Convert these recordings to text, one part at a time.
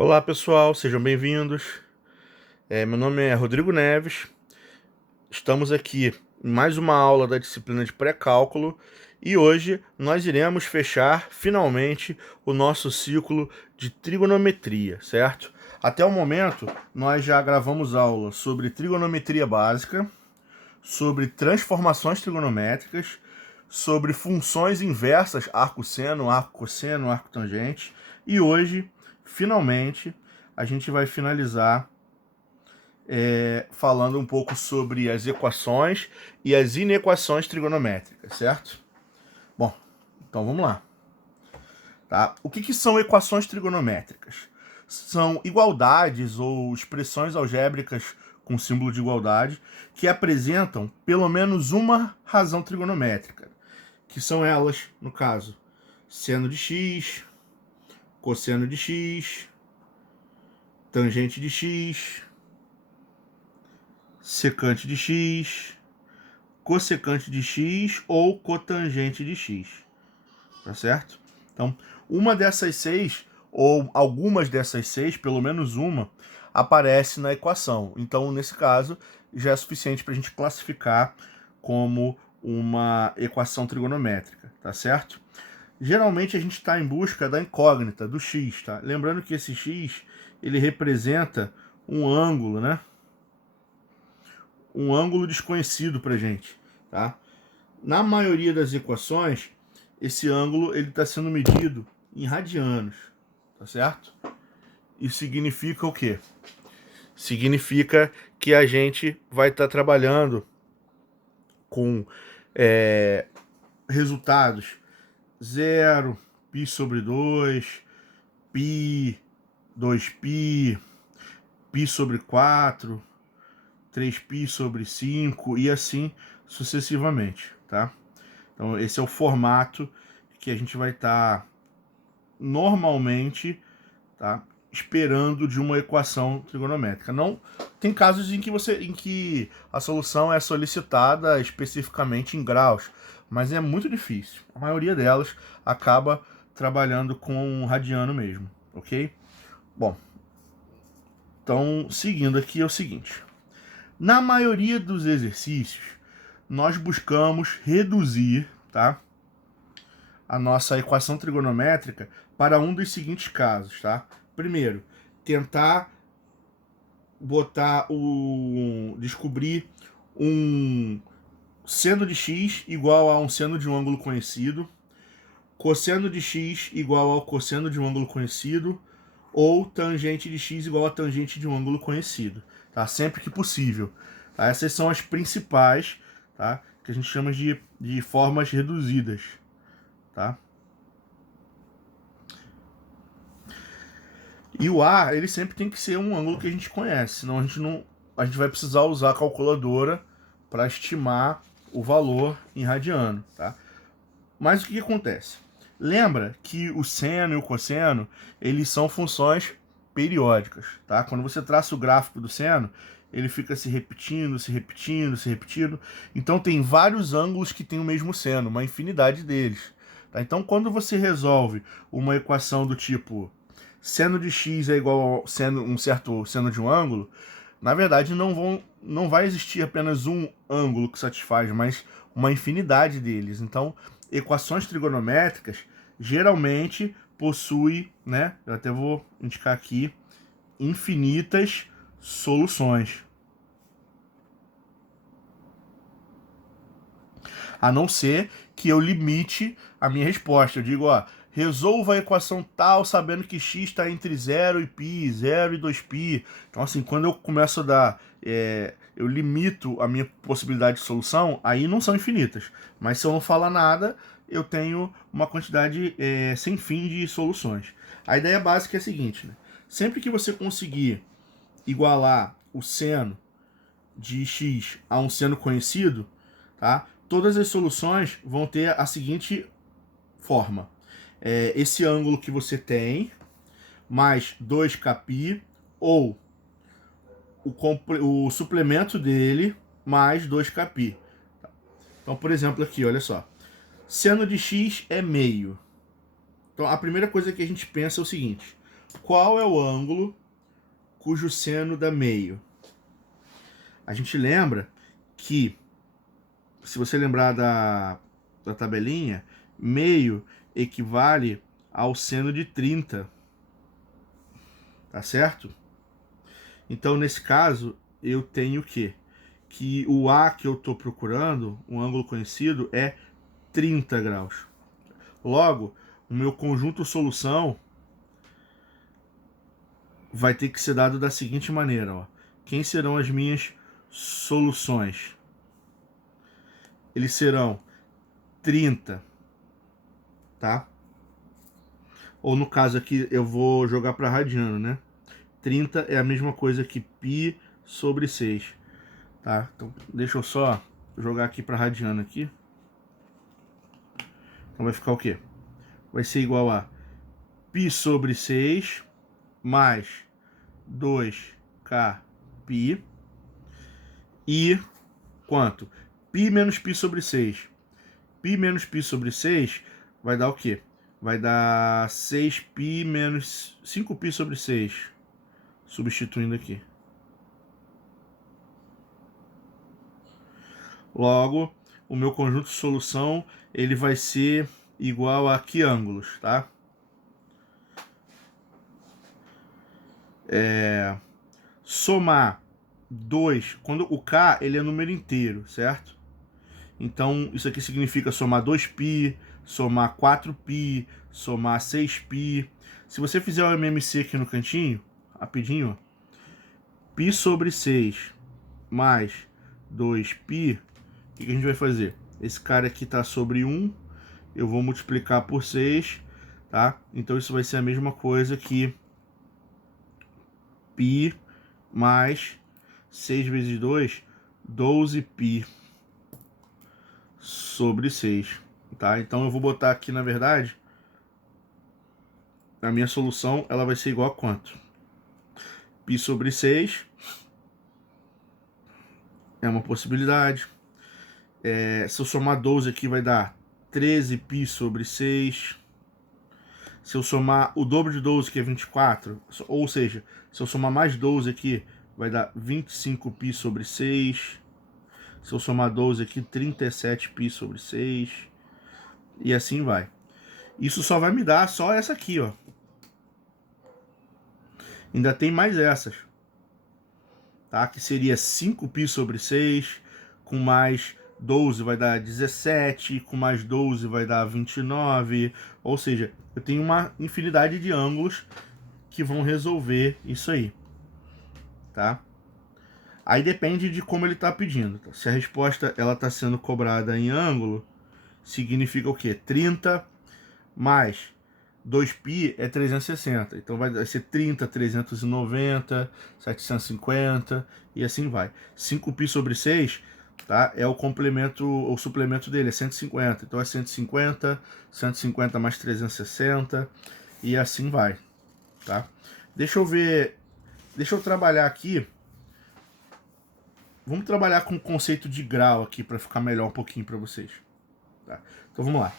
Olá pessoal, sejam bem-vindos. Meu nome é Rodrigo Neves. Estamos aqui em mais uma aula da disciplina de pré-cálculo e hoje nós iremos fechar finalmente o nosso ciclo de trigonometria, certo? Até o momento nós já gravamos aula sobre trigonometria básica, sobre transformações trigonométricas, sobre funções inversas, arco-seno, arco-cosseno, arco-tangente, e hoje, finalmente, a gente vai finalizar falando um pouco sobre as equações e as inequações trigonométricas, certo? Bom, então vamos lá. Tá? O que são equações trigonométricas? São igualdades ou expressões algébricas com símbolo de igualdade que apresentam pelo menos uma razão trigonométrica, que são elas, no caso, seno de x, cosseno de x, tangente de x, secante de x, cossecante de x ou cotangente de x, tá certo? Então, uma dessas seis, ou algumas dessas seis, pelo menos uma, aparece na equação. Então, nesse caso, já é suficiente para a gente classificar como uma equação trigonométrica, tá certo? Geralmente a gente está em busca da incógnita, do x, tá? Lembrando que esse x, ele representa um ângulo, né? Um ângulo desconhecido para a gente, tá? Na maioria das equações, esse ângulo ele está sendo medido em radianos, tá certo? Isso significa o quê? Significa que a gente vai estar trabalhando com resultados 0, π sobre 2, π, 2π, π sobre 4, 3π sobre 5 e assim sucessivamente, tá? Então esse é o formato que a gente vai estar normalmente, tá, esperando de uma equação trigonométrica. Não tem casos em que a solução é solicitada especificamente em graus, mas é muito difícil. A maioria delas acaba trabalhando com radiano mesmo, ok? Bom, então seguindo aqui é o seguinte: na maioria dos exercícios nós buscamos reduzir, tá, a nossa equação trigonométrica para um dos seguintes casos, tá? Primeiro, tentar descobrir um seno de x igual a um seno de um ângulo conhecido, cosseno de x igual ao cosseno de um ângulo conhecido, ou tangente de x igual a tangente de um ângulo conhecido, tá? Sempre que possível. Tá? Essas são as principais, tá? Que a gente chama de formas reduzidas, tá? E o A, ele sempre tem que ser um ângulo que a gente conhece, senão a gente vai precisar usar a calculadora para estimar o valor em radiano, tá? Mas o que acontece? Lembra que o seno e o cosseno, eles são funções periódicas, tá? Quando você traça o gráfico do seno, ele fica se repetindo, se repetindo, se repetindo. Então tem vários ângulos que têm o mesmo seno, uma infinidade deles, tá? Então quando você resolve uma equação do tipo seno de x é igual a um certo seno de um ângulo, na verdade não vai existir apenas um ângulo que satisfaz, mas uma infinidade deles. Então, equações trigonométricas geralmente possuem, né, eu até vou indicar aqui, infinitas soluções. A não ser que eu limite a minha resposta. Eu digo, ó, resolva a equação tal sabendo que x está entre 0 e π, 0 e 2π. Então, assim, quando eu começo a dar, eu limito a minha possibilidade de solução, aí não são infinitas. Mas se eu não falar nada, eu tenho uma quantidade sem fim de soluções. A ideia básica é a seguinte, né? Sempre que você conseguir igualar o seno de x a um seno conhecido, tá? Todas as soluções vão ter a seguinte forma. Esse ângulo que você tem, mais 2κπ, ou o suplemento dele, mais 2κπ. Então, por exemplo, aqui, olha só. Seno de x é meio. Então, a primeira coisa que a gente pensa é o seguinte. Qual é o ângulo cujo seno dá meio? A gente lembra que, se você lembrar da tabelinha, meio equivale ao seno de 30, tá certo? Então, nesse caso, eu tenho que o A que eu estou procurando, um ângulo conhecido, é 30 graus. Logo, o meu conjunto solução vai ter que ser dado da seguinte maneira, ó. Quem serão as minhas soluções? Eles serão 30, tá? Ou no caso aqui eu vou jogar para radiano, né? 30 é a mesma coisa que π sobre 6, tá? Então deixa eu só jogar aqui para radiano aqui. Então vai ficar o quê? Vai ser igual a π sobre 6 mais 2k π e quanto? Π menos π sobre 6. Π menos π sobre 6 vai dar o quê? Vai dar 6π menos 5π sobre 6. Substituindo aqui. Logo, o meu conjunto de solução ele vai ser igual a que ângulos, tá? Somar 2, quando o K ele é número inteiro, certo? Então, isso aqui significa somar 2π, somar 4π, somar 6π. Se você fizer o MMC aqui no cantinho, rapidinho, ó, π sobre 6 mais 2π, o que a gente vai fazer? Esse cara aqui está sobre 1, eu vou multiplicar por 6, tá? Então isso vai ser a mesma coisa que π mais 6 vezes 2, 12π sobre 6, tá? Então eu vou botar aqui, na verdade, a minha solução ela vai ser igual a quanto? π sobre 6 é uma possibilidade. Se eu somar 12 aqui vai dar 13π sobre 6. Se eu somar o dobro de 12, que é 24, ou seja, se eu somar mais 12 aqui, vai dar 25π sobre 6. Se eu somar 12 aqui, 37π sobre 6. E assim vai. Isso só vai me dar só essa aqui, ó. Ainda tem mais essas, tá? Que seria 5π sobre 6, com mais 12 vai dar 17, com mais 12 vai dar 29, ou seja, eu tenho uma infinidade de ângulos que vão resolver isso aí, tá? Aí depende de como ele está pedindo. Tá? Se a resposta ela está sendo cobrada em ângulo, significa o quê? 30 mais 2π é 360. Então vai ser 30, 390, 750 e assim vai. 5π sobre 6, tá? É o complemento, o suplemento dele é 150. Então é 150, 150 mais 360 e assim vai, tá? Deixa eu ver, deixa eu trabalhar aqui. Vamos trabalhar com o conceito de grau aqui para ficar melhor um pouquinho para vocês. Tá? Então vamos lá.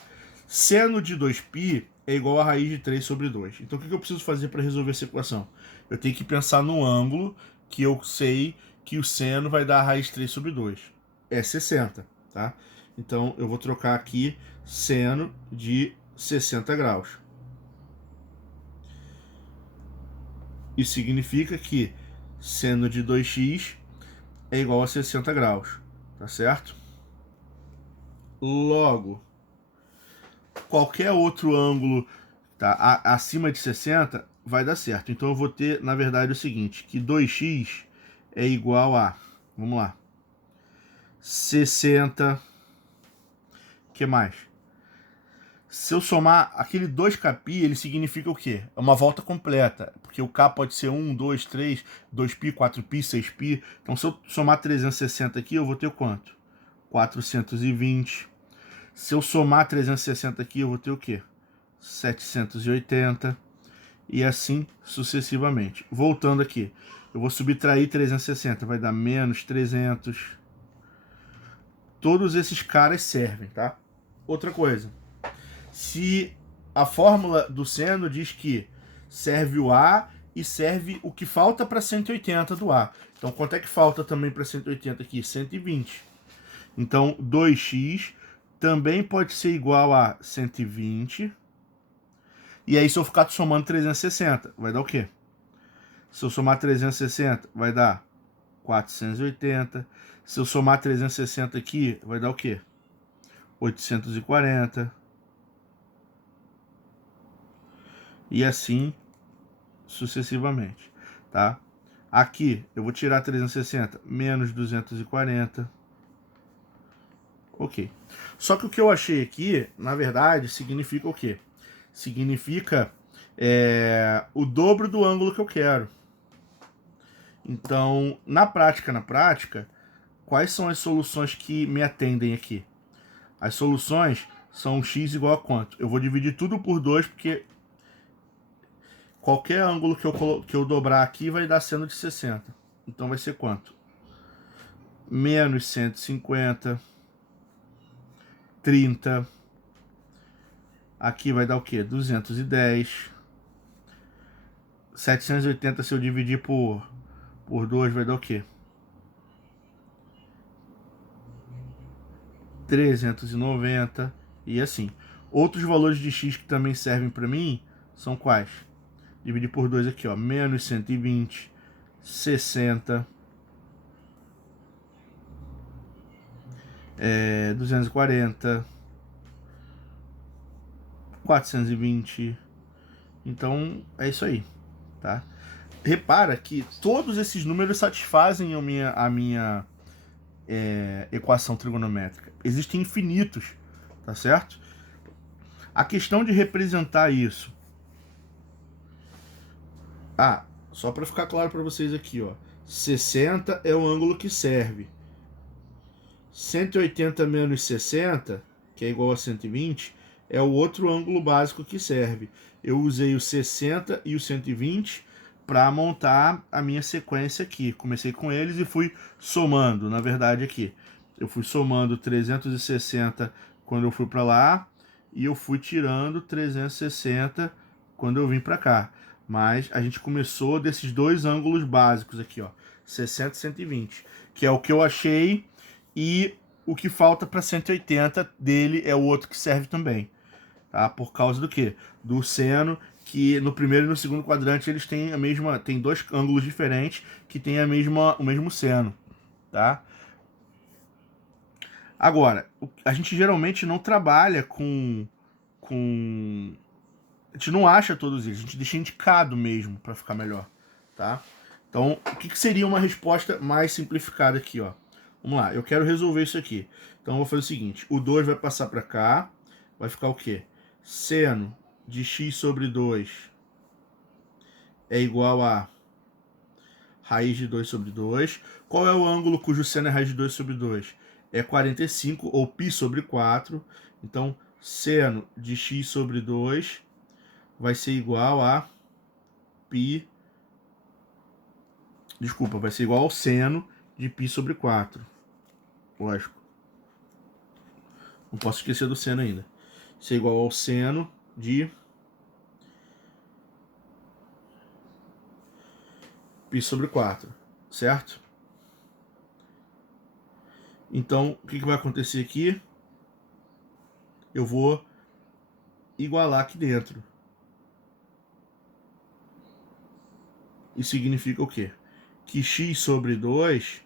Seno de 2π é igual a raiz de 3 sobre 2. Então o que eu preciso fazer para resolver essa equação? Eu tenho que pensar no ângulo que eu sei que o seno vai dar a raiz de 3 sobre 2. É 60, tá? Então eu vou trocar aqui seno de 60 graus. Isso significa que seno de 2x é igual a 60 graus, tá certo? Logo, qualquer outro ângulo tá, acima de 60 vai dar certo. Então eu vou ter, na verdade, o seguinte, que 2x é igual a, vamos lá, 60, o que mais? Se eu somar aquele 2kπ, ele significa o quê? É uma volta completa, porque o k pode ser 1, 2, 3, 2π, 4π, 6π. Então se eu somar 360 aqui, eu vou ter quanto? 420. Se eu somar 360 aqui, eu vou ter o quê? 780. E assim sucessivamente. Voltando aqui, eu vou subtrair 360, vai dar menos 300. Todos esses caras servem, tá? Outra coisa. Se a fórmula do seno diz que serve o A e serve o que falta para 180 do A. Então, quanto é que falta também para 180 aqui? 120. Então, 2x também pode ser igual a 120. E aí, se eu ficar somando 360, vai dar o quê? Se eu somar 360, vai dar 480. Se eu somar 360 aqui, vai dar o quê? 840. E assim sucessivamente, tá? Aqui, eu vou tirar 360, menos 240. Ok. Só que o que eu achei aqui, na verdade, significa o quê? Significa o dobro do ângulo que eu quero. Então, na prática, quais são as soluções que me atendem aqui? As soluções são x igual a quanto? Eu vou dividir tudo por 2, porque qualquer ângulo que eu dobrar aqui vai dar seno de 60. Então vai ser quanto? Menos 150, 30. Aqui vai dar o quê? 210. 780 se eu dividir por 2 vai dar o quê? 390. E assim. Outros valores de x que também servem para mim são quais? Dividir por 2 aqui, ó. Menos 120, 60, 240, 420. Então, é isso aí, tá? Repara que todos esses números satisfazem a minha equação trigonométrica. Existem infinitos, tá certo? A questão de representar isso. Só para ficar claro para vocês aqui, ó. 60 é o ângulo que serve. 180 menos 60, que é igual a 120, é o outro ângulo básico que serve. Eu usei o 60 e o 120 para montar a minha sequência aqui. Comecei com eles e fui somando, na verdade aqui. Eu fui somando 360 quando eu fui para lá e eu fui tirando 360 quando eu vim para cá. Mas a gente começou desses dois ângulos básicos aqui, ó, 60 e 120, que é o que eu achei, e o que falta para 180 dele é o outro que serve também, tá? Por causa do quê? Do seno, que no primeiro e no segundo quadrante eles têm tem dois ângulos diferentes que têm o mesmo seno, tá? Agora, a gente geralmente não trabalha com a gente não acha todos eles, a gente deixa indicado mesmo para ficar melhor, tá? Então, o que seria uma resposta mais simplificada aqui, ó? Vamos lá, eu quero resolver isso aqui. Então, eu vou fazer o seguinte, o 2 vai passar para cá, vai ficar o quê? Seno de x sobre 2 é igual a raiz de 2 sobre 2. Qual é o ângulo cujo seno é raiz de 2 sobre 2? É 45, ou π sobre 4. Então, seno de x sobre 2 vai ser igual a π... Desculpa, vai ser igual ao seno de π sobre 4. Lógico. Não posso esquecer do seno ainda. Isso é igual ao seno de π sobre 4, certo? Então, o que vai acontecer aqui? Eu vou igualar aqui dentro. Isso significa o quê? Que x sobre 2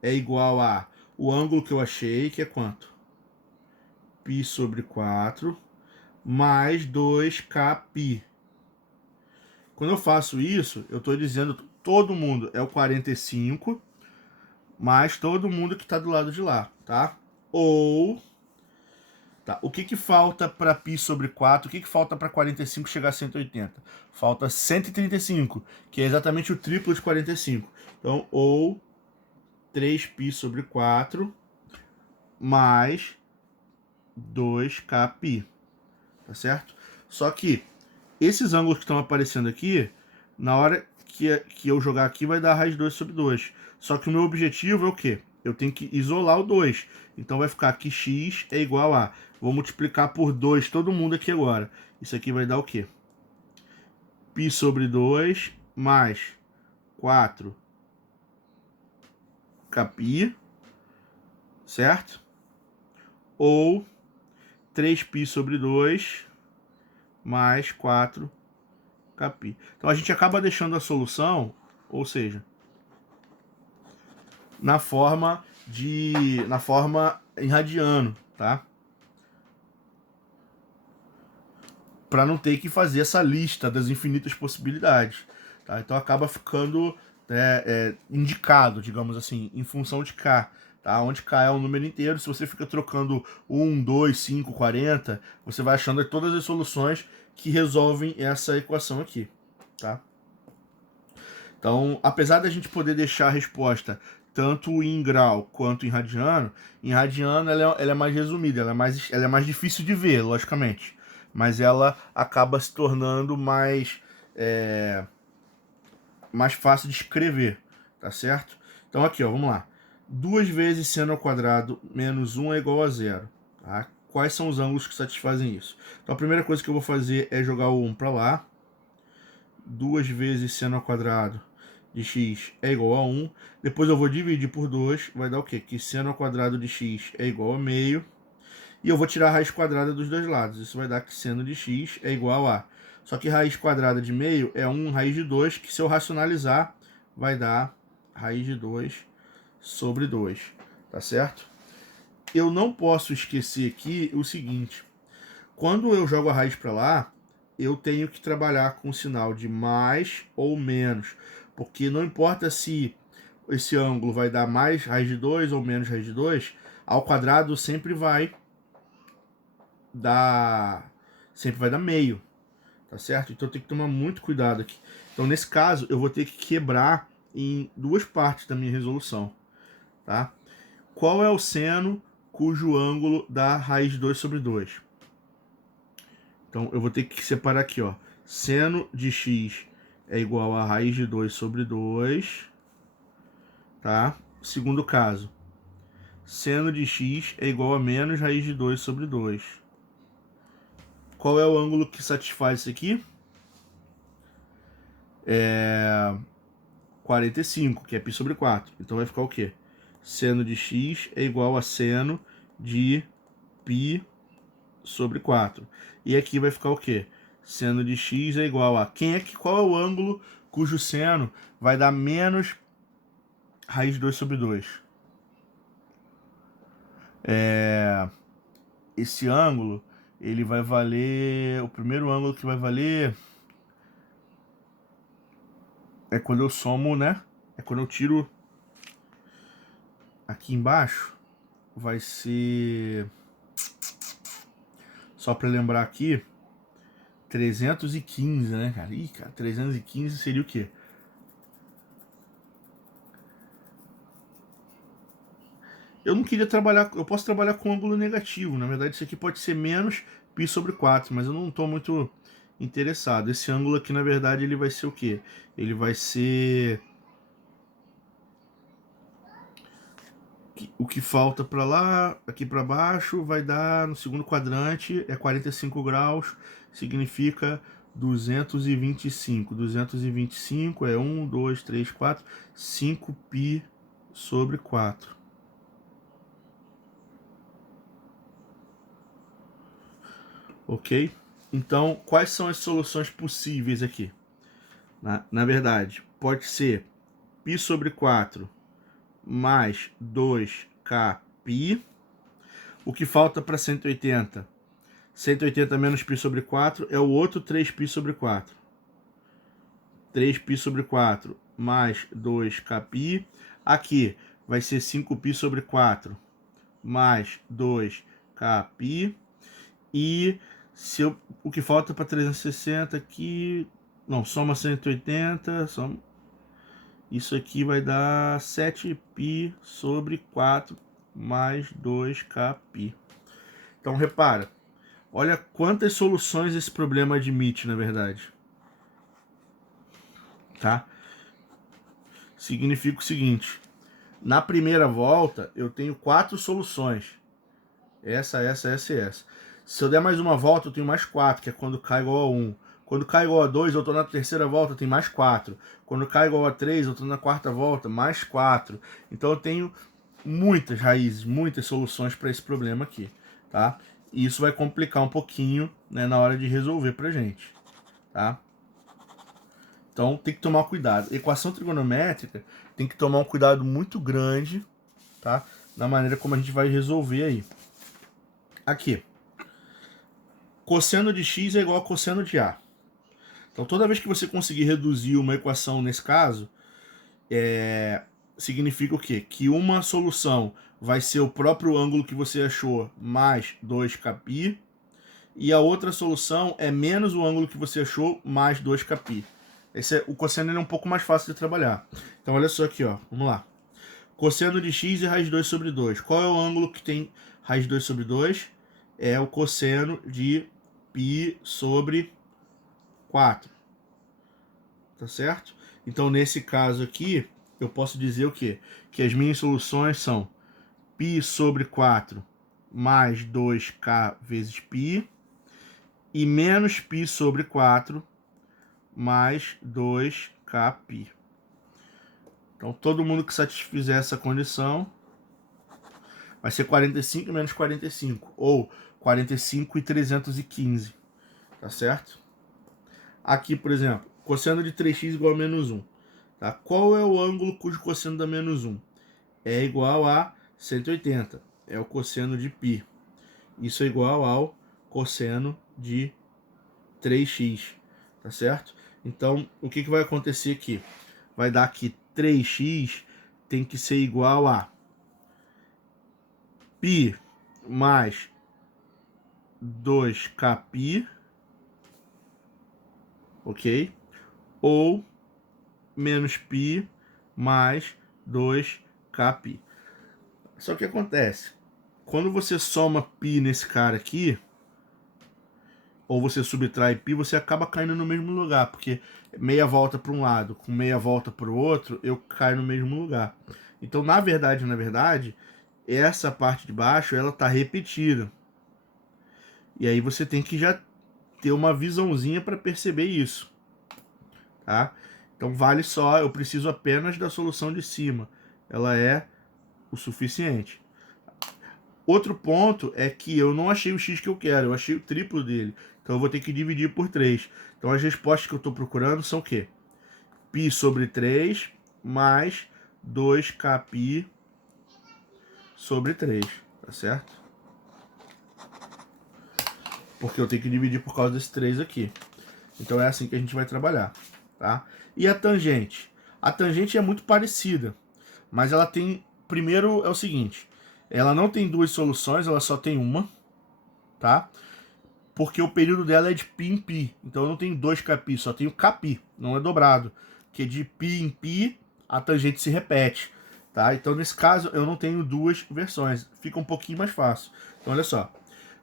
é igual a o ângulo que eu achei, que é quanto? π sobre 4 mais 2kπ. Quando eu faço isso, eu estou dizendo todo mundo é o 45, mais todo mundo que está do lado de lá, tá? Ou, tá, o que falta para π sobre 4? O que falta para 45 chegar a 180? Falta 135, que é exatamente o triplo de 45. Então, ou 3π sobre 4 mais 2kπ, tá certo? Só que esses ângulos que estão aparecendo aqui, na hora que eu jogar aqui, vai dar raiz 2 sobre 2. Só que o meu objetivo é o quê? Eu tenho que isolar o 2. Então vai ficar que x é igual a... Vou multiplicar por 2 todo mundo aqui agora. Isso aqui vai dar o quê? π sobre 2 mais 4 κπ, certo? Ou 3π sobre 2 mais 4 κπ. Então a gente acaba deixando a solução, ou seja, na forma em radiano, tá? Para não ter que fazer essa lista das infinitas possibilidades, tá? Então acaba ficando indicado, digamos assim, em função de k, tá? Onde k é um número inteiro, se você fica trocando 1, 2, 5, 40, você vai achando todas as soluções que resolvem essa equação aqui, tá? Então, apesar da gente poder deixar a resposta tanto em grau quanto em radiano ela é mais resumida, ela é mais difícil de ver, logicamente, mas ela acaba se tornando mais fácil de escrever, tá certo? Então aqui, ó, vamos lá. 2 vezes seno ao quadrado menos 1 é igual a 0. Tá? Quais são os ângulos que satisfazem isso? Então a primeira coisa que eu vou fazer é jogar o 1 para lá. 2 vezes seno ao quadrado de x é igual a 1. Depois eu vou dividir por 2, vai dar o quê? Que seno ao quadrado de x é igual a meio. E eu vou tirar a raiz quadrada dos dois lados. Isso vai dar que seno de x é igual a... Só que raiz quadrada de meio é 1 raiz de 2, que se eu racionalizar, vai dar raiz de 2 sobre 2. Tá certo? Eu não posso esquecer aqui o seguinte. Quando eu jogo a raiz para lá, eu tenho que trabalhar com o sinal de mais ou menos. Porque não importa se esse ângulo vai dar mais raiz de 2 ou menos raiz de 2, ao quadrado sempre vai dar meio, tá certo? Então tem que tomar muito cuidado aqui. Então nesse caso eu vou ter que quebrar em duas partes da minha resolução, tá? Qual é o seno cujo ângulo dá raiz de 2 sobre 2? Então eu vou ter que separar aqui, ó. Seno de x é igual a raiz de 2 sobre 2, tá? Segundo caso, seno de x é igual a menos raiz de 2 sobre 2. Qual é o ângulo que satisfaz isso aqui? É 45, que é π sobre 4. Então vai ficar o quê? Seno de x é igual a seno de π sobre 4. E aqui vai ficar o quê? Seno de x é igual a... Qual é o ângulo cujo seno vai dar menos raiz de 2 sobre 2? Esse ângulo, ele vai valer... O primeiro ângulo que vai valer é quando eu somo, né? É quando eu tiro aqui embaixo. Vai ser... Só para lembrar aqui, 315, né, cara? Ih, cara, 315 seria o quê? Eu não queria trabalhar... Eu posso trabalhar com ângulo negativo. Na verdade, isso aqui pode ser menos π sobre 4, mas eu não estou muito interessado. Esse ângulo aqui, na verdade, ele vai ser o quê? Ele vai ser... O que falta para lá, aqui para baixo, vai dar no segundo quadrante, é 45 graus, significa 225. 225 é 1, 2, 3, 4, 5π sobre 4. Ok? Então, quais são as soluções possíveis aqui? Na verdade, pode ser π sobre 4 mais 2kπ. O que falta para 180? 180 menos π sobre 4 é o outro 3π sobre 4. 3π sobre 4 mais 2kπ. Aqui vai ser 5π sobre 4 mais 2kπ. E o que falta para 360 aqui... Não, soma 180, soma... Isso aqui vai dar 7π sobre 4 mais 2kπ. Então, repara. Olha quantas soluções esse problema admite, na verdade. Tá? Significa o seguinte. Na primeira volta, eu tenho 4 soluções. Essa e essa. Se eu der mais uma volta, eu tenho mais 4, que é quando k igual a 1. Quando k igual a 2, eu estou na terceira volta, tem mais 4. Quando k igual a 3, eu estou na quarta volta, mais 4. Então eu tenho muitas raízes, muitas soluções para esse problema aqui, tá? E isso vai complicar um pouquinho, né, na hora de resolver pra gente, tá? Então tem que tomar cuidado. Equação trigonométrica tem que tomar um cuidado muito grande, tá? Na maneira como a gente vai resolver aí. Aqui. Cosseno de x é igual a cosseno de a. Então toda vez que você conseguir reduzir uma equação nesse caso, significa o quê? Que uma solução vai ser o próprio ângulo que você achou mais 2kπ, e a outra solução é menos o ângulo que você achou mais 2kπ. O cosseno é um pouco mais fácil de trabalhar. Então olha só aqui, ó. Vamos lá. Cosseno de x é raiz de 2 sobre 2. Qual é o ângulo que tem raiz de 2 sobre 2? É o cosseno de π sobre 4. Tá certo? Então nesse caso aqui, eu posso dizer o quê? Que as minhas soluções são π sobre 4 mais 2k vezes π e menos π sobre 4 mais 2kπ. Então, todo mundo que satisfizer essa condição vai ser 45 menos 45, ou 45 e 315, tá certo? Aqui, por exemplo, cosseno de 3x igual a menos 1. Tá? Qual é o ângulo cujo cosseno dá menos 1? É igual a 180, é o cosseno de π. Isso é igual ao cosseno de 3x, tá certo? Então, o que vai acontecer aqui? Vai dar que 3x tem que ser igual a π mais 2kπ, ok? Ou menos π mais 2kπ. Só que acontece, quando você soma π nesse cara aqui, ou você subtrai π, você acaba caindo no mesmo lugar, porque meia volta para um lado com meia volta para o outro, eu caio no mesmo lugar. Então, na verdade, essa parte de baixo, ela tá repetida. E aí você tem que já ter uma visãozinha para perceber isso, tá? Então vale só, eu preciso apenas da solução de cima. Ela é o suficiente. Outro ponto é que eu não achei o x que eu quero, eu achei o triplo dele. Então eu vou ter que dividir por 3. Então as respostas que eu estou procurando são o quê? π sobre 3 mais 2kπ sobre 3, tá certo? Porque eu tenho que dividir por causa desse 3 aqui. Então é assim que a gente vai trabalhar, tá? E a tangente? A tangente é muito parecida, mas ela tem... Primeiro é o seguinte, ela não tem duas soluções, ela só tem uma, tá? Porque o período dela é de π em π. Então eu não tenho 2kπ, só tenho kπ, não é dobrado. Porque de π em π, a tangente se repete, tá? Então nesse caso eu não tenho duas versões, fica um pouquinho mais fácil. Então olha só,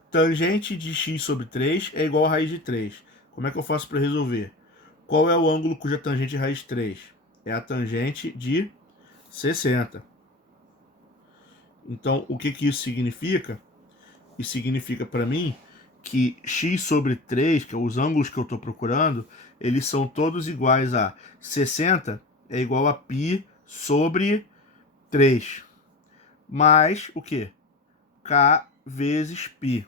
tangente de x sobre 3 é igual a raiz de 3. Como é que eu faço para resolver? Qual é o ângulo cuja tangente é raiz de 3? É a tangente de 60. Então, o que isso significa? Isso significa para mim que x sobre 3, que é os ângulos que eu estou procurando, eles são todos iguais a 60 é igual a π sobre 3. Mais o quê? K vezes π.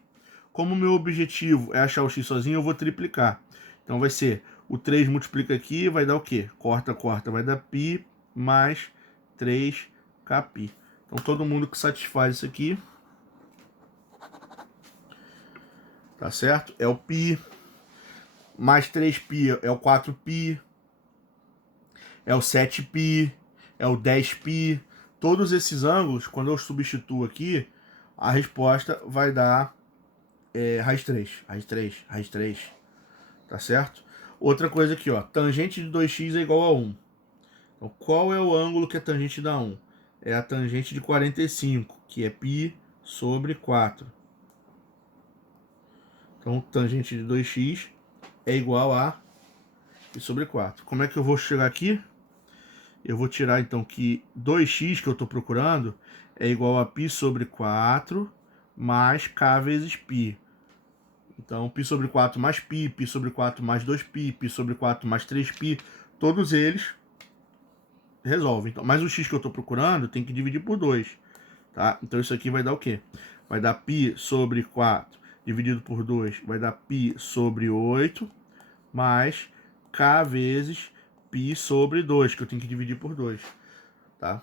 Como o meu objetivo é achar o x sozinho, eu vou triplicar. Então vai ser, o 3 multiplica aqui, vai dar o quê? Corta, corta, vai dar π mais 3kπ. Então todo mundo que satisfaz isso aqui, tá certo? É o π, mais 3π é o 4π, é o 7π, é o 10π. Todos esses ângulos, quando eu substituo aqui, a resposta vai dar raiz 3, raiz 3, raiz 3, tá certo? Outra coisa aqui, ó, tangente de 2x é igual a 1. Então, qual é o ângulo que a tangente dá 1? É a tangente de 45, que é π sobre 4. Então, tangente de 2x é igual a π sobre 4. Como é que eu vou chegar aqui? Eu vou tirar, então, que 2x que eu estou procurando é igual a π sobre 4 mais k vezes π. Então, π sobre 4 mais π, π sobre 4 mais 2π, π sobre 4 mais 3π, todos eles resolvem. Então, mas o x que eu estou procurando tem que dividir por 2. Tá? Então isso aqui vai dar o quê? Vai dar π sobre 4 dividido por 2, vai dar π sobre 8, mais k vezes π sobre 2, que eu tenho que dividir por 2. Tá?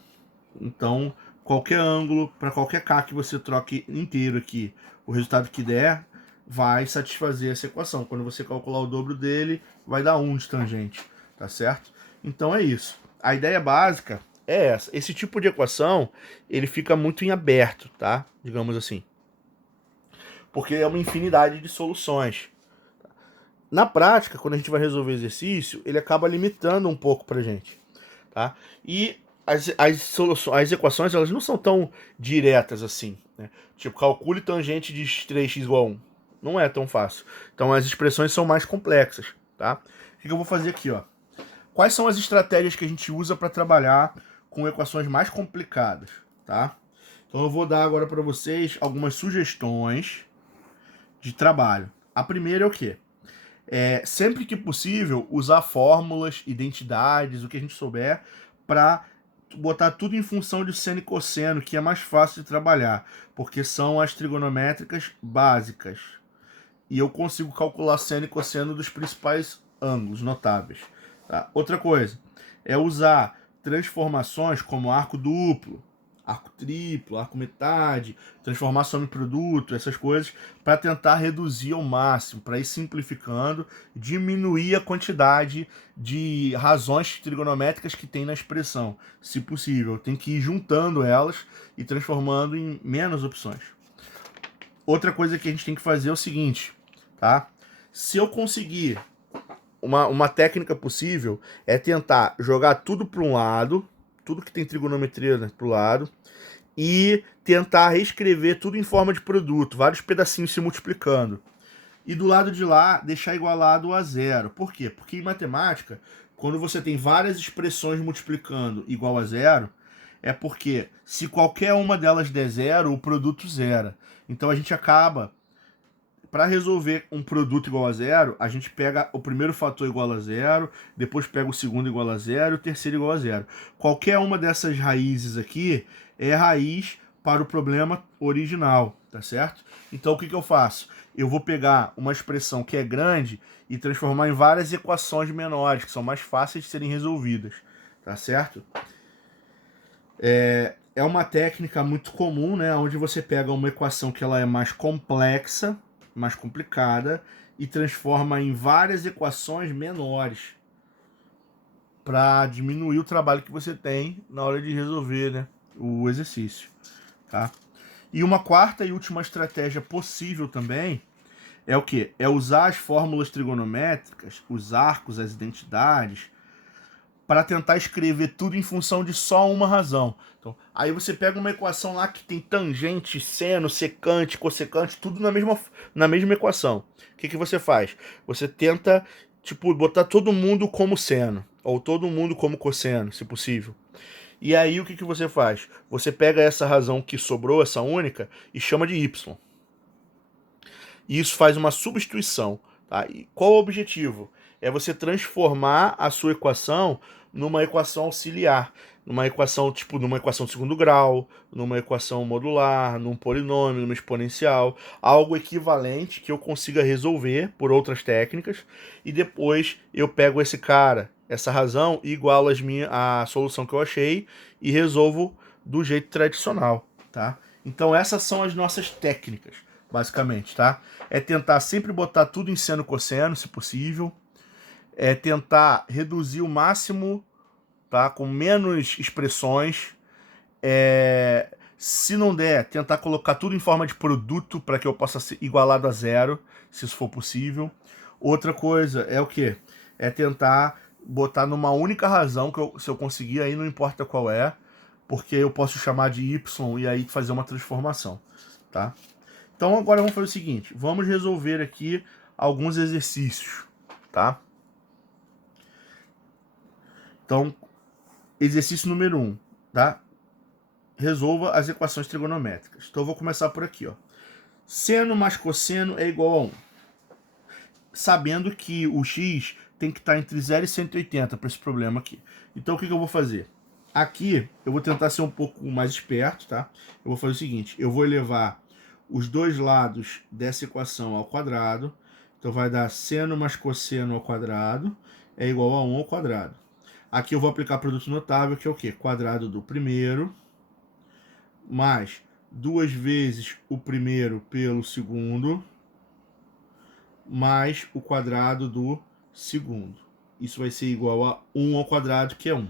Então, qualquer ângulo, para qualquer k que você troque inteiro aqui, o resultado que der vai satisfazer essa equação. Quando você calcular o dobro dele, vai dar 1 de tangente, tá certo? Então é isso. A ideia básica é essa. Esse tipo de equação, ele fica muito em aberto, tá? Digamos assim. Porque é uma infinidade de soluções. Na prática, quando a gente vai resolver exercício, ele acaba limitando um pouco pra gente, tá? E as equações, elas não são tão diretas assim, né? Tipo, calcule tangente de 3x igual a 1. Não é tão fácil. Então as expressões são mais complexas, tá? O que eu vou fazer aqui, ó? Quais são as estratégias que a gente usa para trabalhar com equações mais complicadas, tá? Então eu vou dar agora para vocês algumas sugestões de trabalho. A primeira é o quê? Sempre que possível, usar fórmulas, identidades, o que a gente souber, para botar tudo em função de seno e cosseno, que é mais fácil de trabalhar, porque são as trigonométricas básicas. E eu consigo calcular seno e cosseno dos principais ângulos notáveis. Tá? Outra coisa é usar transformações como arco duplo, arco triplo, arco metade, transformação em produto, essas coisas, para tentar reduzir ao máximo, para ir simplificando, diminuir a quantidade de razões trigonométricas que tem na expressão. Se possível, tem que ir juntando elas e transformando em menos opções. Outra coisa que a gente tem que fazer é o seguinte, tá? Se eu conseguir uma técnica possível é tentar jogar tudo para um lado, tudo que tem trigonometria, né, para o lado, e tentar reescrever tudo em forma de produto, vários pedacinhos se multiplicando. E do lado de lá, deixar igualado a zero. Por quê? Porque em matemática, quando você tem várias expressões multiplicando igual a zero, é porque se qualquer uma delas der zero, o produto zera. Então a gente acaba, para resolver um produto igual a zero, a gente pega o primeiro fator igual a zero, depois pega o segundo igual a zero e o terceiro igual a zero. Qualquer uma dessas raízes aqui é raiz para o problema original, tá certo? Então o que eu faço? Eu vou pegar uma expressão que é grande e transformar em várias equações menores, que são mais fáceis de serem resolvidas, tá certo? É uma técnica muito comum, né, onde você pega uma equação que ela é mais complexa, mais complicada, e transforma em várias equações menores para diminuir o trabalho que você tem na hora de resolver, né, o exercício, tá? E uma quarta e última estratégia possível também é o quê? É usar as fórmulas trigonométricas, os arcos, as identidades, para tentar escrever tudo em função de só uma razão. Então, aí você pega uma equação lá que tem tangente, seno, secante, cossecante, tudo na mesma equação. O que você faz? Você tenta, tipo, botar todo mundo como seno, ou todo mundo como cosseno, se possível. E aí o que você faz? Você pega essa razão que sobrou, essa única, e chama de y. E isso faz uma substituição. Tá? E qual o objetivo? É você transformar a sua equação numa equação auxiliar, numa equação de segundo grau, numa equação modular, num polinômio, numa exponencial, algo equivalente que eu consiga resolver por outras técnicas, e depois eu pego esse cara, essa razão, e igualo a solução que eu achei e resolvo do jeito tradicional, tá? Então essas são as nossas técnicas, basicamente, tá? É tentar sempre botar tudo em seno e cosseno, se possível. É tentar reduzir o máximo, tá? Com menos expressões. Se não der, tentar colocar tudo em forma de produto para que eu possa ser igualado a zero, se isso for possível. Outra coisa é o quê? É tentar botar numa única razão, se eu conseguir, aí não importa qual é, porque eu posso chamar de y e aí fazer uma transformação, tá? Então agora vamos fazer o seguinte, vamos resolver aqui alguns exercícios, tá? Então, exercício número 1, tá? Resolva as equações trigonométricas. Então eu vou começar por aqui, ó. Seno mais cosseno é igual a 1. sabendo que o x tem que estar entre 0 e 180 para esse problema aqui. Então o que eu vou fazer? Aqui eu vou tentar ser um pouco mais esperto, tá? Eu vou fazer o seguinte, eu vou elevar os dois lados dessa equação ao quadrado. Então vai dar seno mais cosseno ao quadrado é igual a 1 ao quadrado. Aqui eu vou aplicar produto notável, que é o quê? Quadrado do primeiro, mais 2 vezes o primeiro pelo segundo, mais o quadrado do segundo. Isso vai ser igual a 1 ao quadrado, que é 1.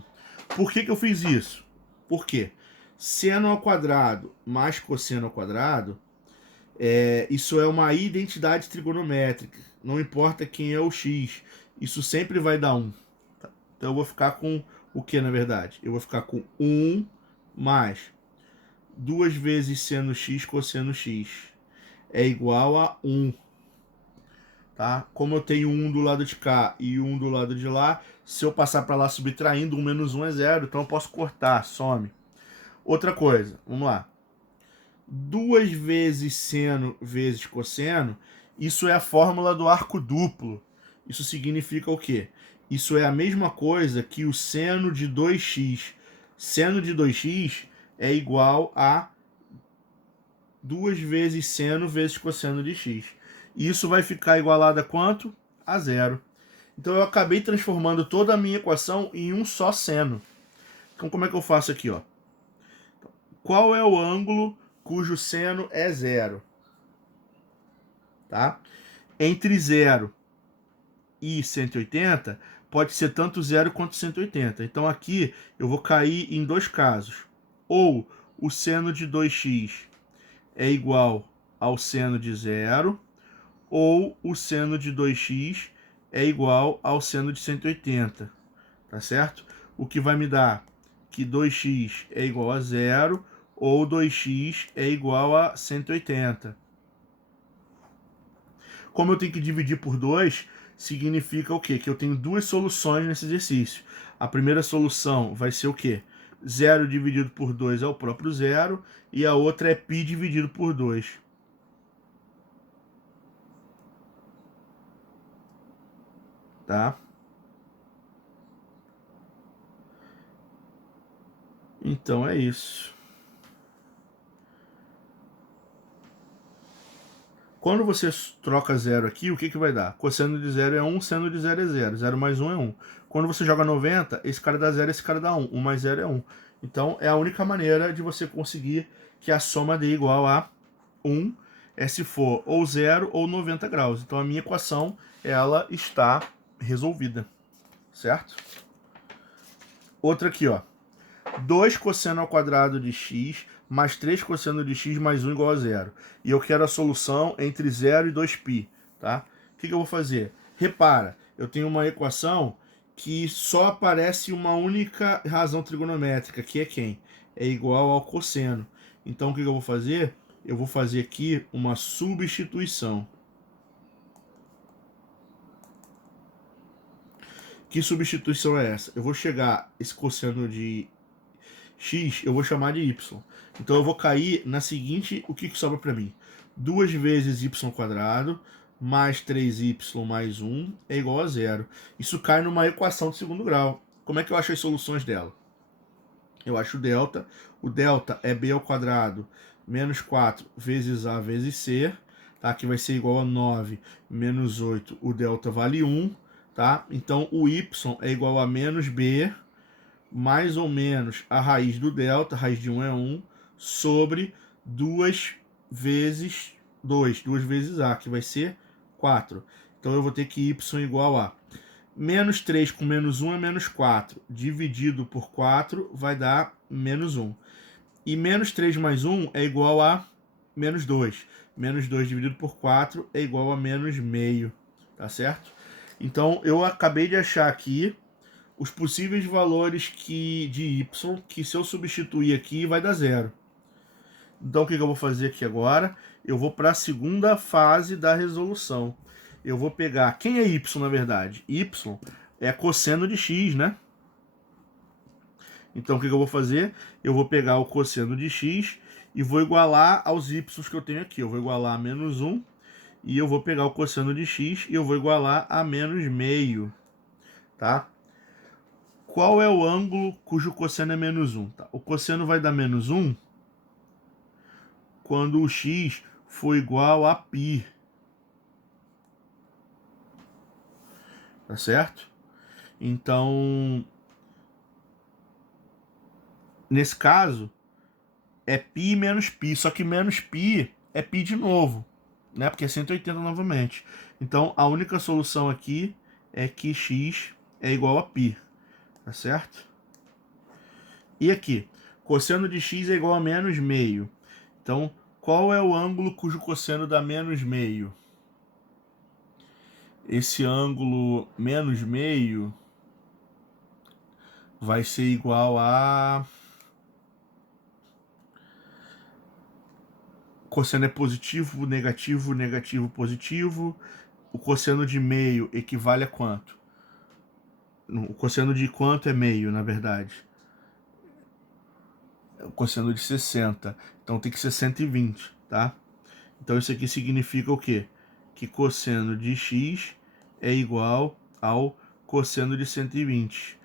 Por que eu fiz isso? Porque seno ao quadrado mais cosseno ao quadrado, isso é uma identidade trigonométrica. Não importa quem é o x, isso sempre vai dar 1. Tá? Então eu vou ficar com o que, na verdade? Eu vou ficar com 1 mais 2 vezes seno x cosseno x é igual a 1. Tá? Como eu tenho 1 do lado de cá e 1 do lado de lá, se eu passar para lá subtraindo, 1 menos 1 é 0, então eu posso cortar, some. Outra coisa, vamos lá. 2 vezes seno vezes cosseno, isso é a fórmula do arco duplo. Isso significa o quê? Isso é a mesma coisa que o seno de 2x. Seno de 2x é igual a 2 vezes seno vezes cosseno de x. E isso vai ficar igualado a quanto? A 0. Então eu acabei transformando toda a minha equação em um só seno. Então como é que eu faço aqui, ó? Qual é o ângulo cujo seno é 0? Tá? Entre 0 e 180, pode ser tanto 0 quanto 180. Então aqui eu vou cair em dois casos. Ou o seno de 2x é igual ao seno de 0, ou o seno de 2x é igual ao seno de 180, tá certo? O que vai me dar que 2x é igual a 0 ou 2x é igual a 180. Como eu tenho que dividir por 2, significa o quê? Que eu tenho duas soluções nesse exercício. A primeira solução vai ser o quê? 0 dividido por 2 é o próprio 0, e a outra é π dividido por 2. Tá? Então é isso. Quando você troca 0 aqui, o que, que vai dar? Cosseno de 0 é 1, seno de 0 é 0. 0 mais 1 é 1. Quando você joga 90, esse cara dá 0, esse cara dá 1. 1 mais 0 é 1. Então é a única maneira de você conseguir que a soma dê igual a 1, se for ou 0 ou 90 graus. Então a minha equação, ela está resolvida, certo? Outra aqui, ó. 2 cosseno ao quadrado de x mais 3 cosseno de x mais 1 igual a 0. E eu quero a solução entre 0 e 2π, tá? O que eu vou fazer? Repara, eu tenho uma equação que só aparece uma única razão trigonométrica, que é quem? É igual ao cosseno. Então o que eu vou fazer? Eu vou fazer aqui uma substituição. Que substituição é essa? Eu vou chegar esse cosseno de x, eu vou chamar de y. Então eu vou cair na seguinte, o que sobra para mim? 2 vezes y quadrado mais 3y mais 1 é igual a 0. Isso cai numa equação de segundo grau. Como é que eu acho as soluções dela? Eu acho o delta. O delta é b ao quadrado menos 4 vezes a vezes c, tá? Que vai ser igual a 9 menos 8. O delta vale 1, tá? Então o y é igual a menos b mais ou menos a raiz do delta, a raiz de 1 é 1, sobre 2 vezes 2, 2 vezes a, que vai ser 4. Então eu vou ter que y igual a menos 3 com menos 1 é menos 4, dividido por 4 vai dar menos 1. E menos 3 mais 1 é igual a menos 2. Menos 2 dividido por 4 é igual a menos meio, tá certo? Então eu acabei de achar aqui os possíveis valores de y, que se eu substituir aqui vai dar 0. Então o que eu vou fazer aqui agora? Eu vou para a segunda fase da resolução. Eu vou pegar, quem é y na verdade? Y é cosseno de x, né? Então o que eu vou fazer? Eu vou pegar o cosseno de x e vou igualar aos y que eu tenho aqui. Eu vou igualar a menos 1 e eu vou pegar o cosseno de x e eu vou igualar a menos meio, tá? Qual é o ângulo cujo cosseno é menos 1? Tá? O cosseno vai dar menos 1 quando o x for igual a π. Tá certo? Então, nesse caso, é π menos π, só que menos π é π de novo, né? Porque é 180 novamente. Então, a única solução aqui é que x é igual a π, tá certo? E aqui, cosseno de x é igual a menos meio. Então, qual é o ângulo cujo cosseno dá menos meio? Esse ângulo menos meio vai ser igual a... Cosseno é positivo, negativo, negativo, positivo. O cosseno de meio equivale a quanto? O cosseno de quanto é meio, na verdade? O cosseno de 60. Então tem que ser 120, tá? Então isso aqui significa o quê? Que cosseno de x é igual ao cosseno de 120.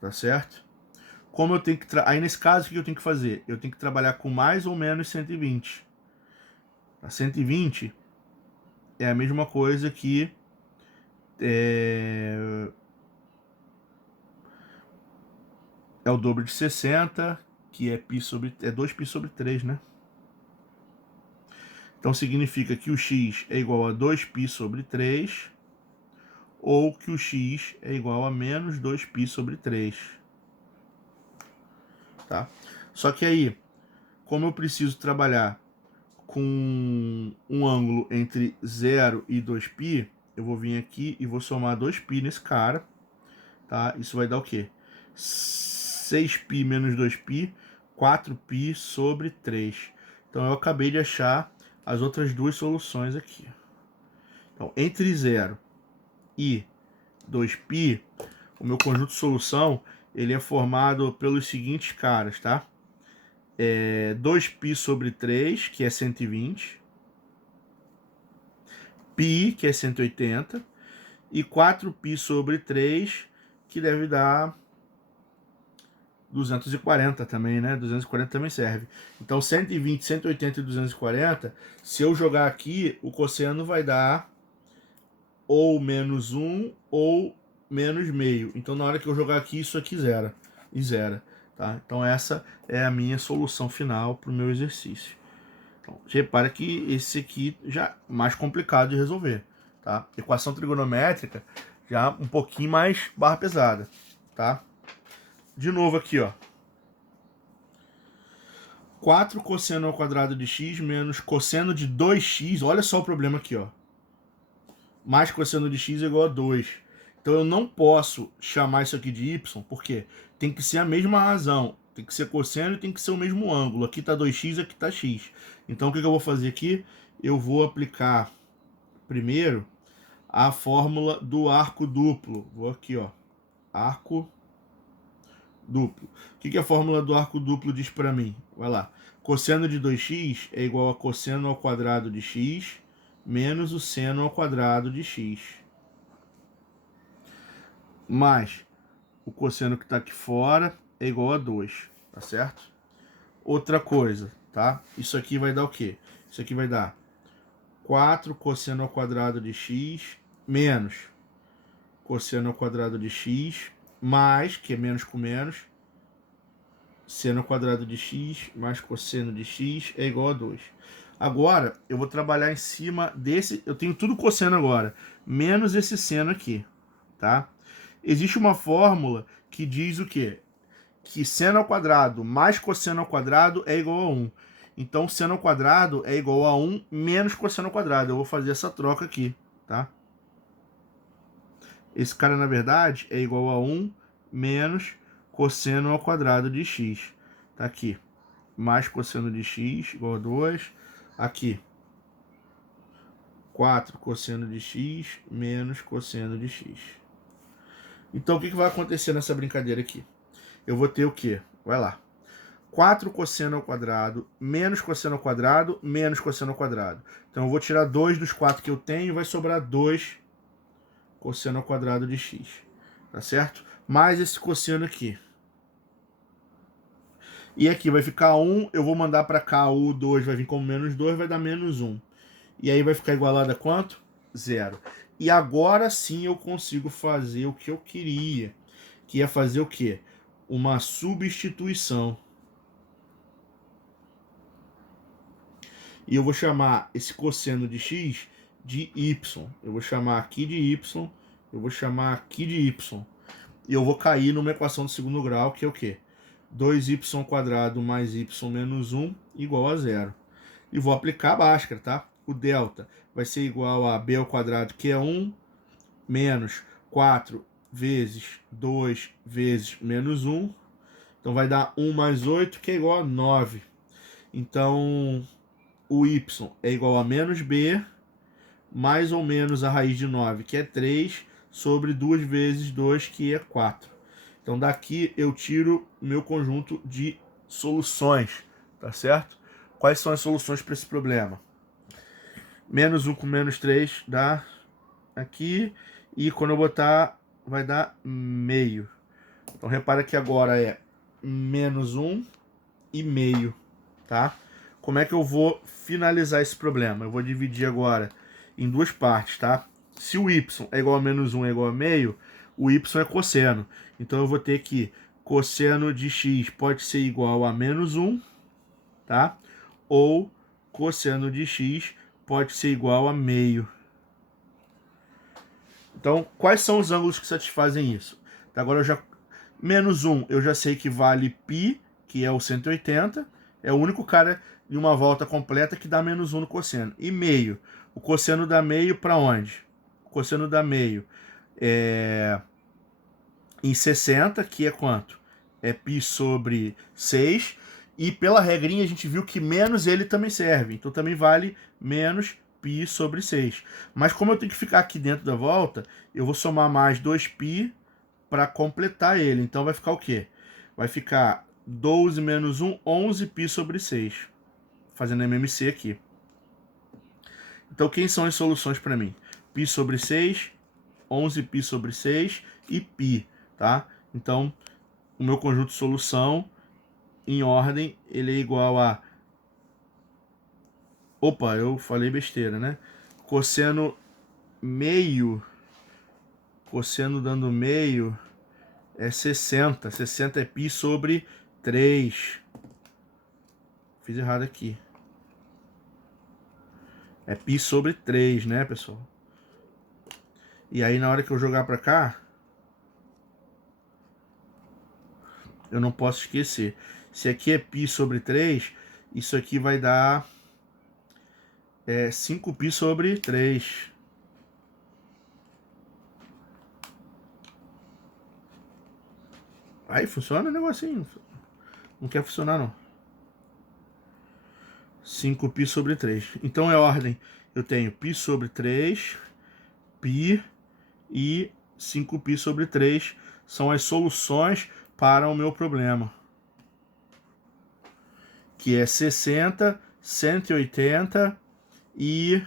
Tá certo? Como eu tenho que... Aí nesse caso, o que eu tenho que fazer? Eu tenho que trabalhar com mais ou menos 120. Tá? 120 é a mesma coisa que... É o dobro de 60, que é 2π sobre 3, né? Então significa que o x é igual a 2π sobre 3, ou que o x é igual a menos 2π sobre 3. Tá? Só que aí, como eu preciso trabalhar com um ângulo entre 0 e 2π, eu vou vir aqui e vou somar 2π nesse cara. Tá? Isso vai dar o quê? 6π menos 2π, 4π sobre 3. Então eu acabei de achar as outras duas soluções aqui. Então, entre 0 e 2π, o meu conjunto de solução ele é formado pelos seguintes caras, tá? 2π sobre 3, que é 120, π, que é 180, e 4π sobre 3, que deve dar 240 também, né? 240 também serve. Então, 120, 180 e 240, se eu jogar aqui, o cosseno vai dar ou menos 1 ou menos meio. Então, na hora que eu jogar aqui, isso aqui zera. E zera. Tá? Então, essa é a minha solução final para o meu exercício. Então, repara que esse aqui já é mais complicado de resolver. Tá? Equação trigonométrica já um pouquinho mais barra pesada. Tá? De novo aqui, ó. 4 cosseno ao quadrado de x menos cosseno de 2x. Olha só o problema aqui, ó. Mais cosseno de x é igual a 2. Então eu não posso chamar isso aqui de y, porque tem que ser a mesma razão. Tem que ser cosseno e tem que ser o mesmo ângulo. Aqui está 2x, aqui está x. Então o que eu vou fazer aqui? Eu vou aplicar primeiro a fórmula do arco duplo. Vou aqui, ó. Arco duplo. O que a fórmula do arco duplo diz para mim? Vai lá. Cosseno de 2x é igual a cosseno ao quadrado de x menos o seno ao quadrado de x. Mais o cosseno que está aqui fora é igual a 2, tá certo? Outra coisa, tá? Isso aqui vai dar o quê? Isso aqui vai dar 4 cosseno ao quadrado de x menos cosseno ao quadrado de x mais, que é menos com menos, seno ao quadrado de x mais cosseno de x é igual a 2. Agora, eu vou trabalhar em cima desse... Eu tenho tudo cosseno agora, menos esse seno aqui, tá? Existe uma fórmula que diz o quê? Que seno ao quadrado mais cosseno ao quadrado é igual a 1. Então, seno ao quadrado é igual a 1 menos cosseno ao quadrado. Eu vou fazer essa troca aqui, tá? Esse cara, na verdade, é igual a 1 menos cosseno ao quadrado de x. Tá aqui. Mais cosseno de x igual a 2. Aqui. 4 cosseno de x menos cosseno de x. Então, o que vai acontecer nessa brincadeira aqui? Eu vou ter o quê? Vai lá. 4 cosseno ao quadrado, menos cosseno ao quadrado, menos cosseno ao quadrado. Então eu vou tirar 2 dos 4 que eu tenho e vai sobrar 2 cosseno ao quadrado de x. Tá certo? Mais esse cosseno aqui. E aqui vai ficar 1, eu vou mandar para cá o 2, vai vir como menos 2, vai dar menos 1. E aí vai ficar igualado a quanto? 0. E agora sim eu consigo fazer o que eu queria. Que é fazer o quê? Uma substituição. E eu vou chamar esse cosseno de x de y. Eu vou chamar aqui de y, eu vou chamar aqui de y. E eu vou cair numa equação de segundo grau, que é o quê? 2y² mais y menos 1 igual a 0. E vou aplicar a Bhaskara, tá? O delta vai ser igual a b², que é 1, menos 4 vezes 2 vezes menos 1. Então vai dar 1 mais 8, que é igual a 9. Então o y é igual a menos b, mais ou menos a raiz de 9, que é 3, sobre 2 vezes 2, que é 4. Então daqui eu tiro o meu conjunto de soluções, tá certo? Quais são as soluções para esse problema? Menos 1 com menos 3 dá aqui, e quando eu botar vai dar meio. Então repara que agora é menos 1 e meio, tá? Como é que eu vou finalizar esse problema? Eu vou dividir agora em duas partes, tá? Se o y é igual a menos 1 é igual a meio, o y é cosseno. Então eu vou ter que cosseno de x pode ser igual a menos 1, tá? Ou cosseno de x pode ser igual a meio. Então, quais são os ângulos que satisfazem isso? Então, agora eu já... Menos 1 eu já sei que vale π, que é o 180. É o único cara de uma volta completa que dá menos 1 no cosseno. E meio. O cosseno dá meio para onde? O cosseno dá meio é em 60, que é quanto? É π sobre 6. E pela regrinha a gente viu que menos ele também serve. Então também vale menos π sobre 6. Mas como eu tenho que ficar aqui dentro da volta, eu vou somar mais 2π para completar ele. Então vai ficar o quê? Vai ficar 12 menos 1, 11π sobre 6. Fazendo MMC aqui. Então quem são as soluções para mim? π sobre 6, 11π sobre 6 e π, tá? Então o meu conjunto de solução em ordem, ele é igual a... Opa, eu falei besteira, né? Cosseno meio, cosseno dando meio é 60. 60 é π sobre 3. Fiz errado aqui. É π sobre 3, né, pessoal? E aí, na hora que eu jogar pra cá, eu não posso esquecer. Se aqui é π sobre 3, isso aqui vai dar 5π sobre 3. Aí funciona o negocinho. Não quer funcionar, não. 5π sobre 3. Então é ordem. Eu tenho π sobre 3, π e 5π sobre 3. São as soluções para o meu problema. Que é 60, 180 e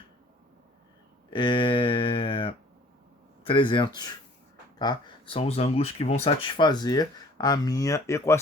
300. Tá? São os ângulos que vão satisfazer a minha equação.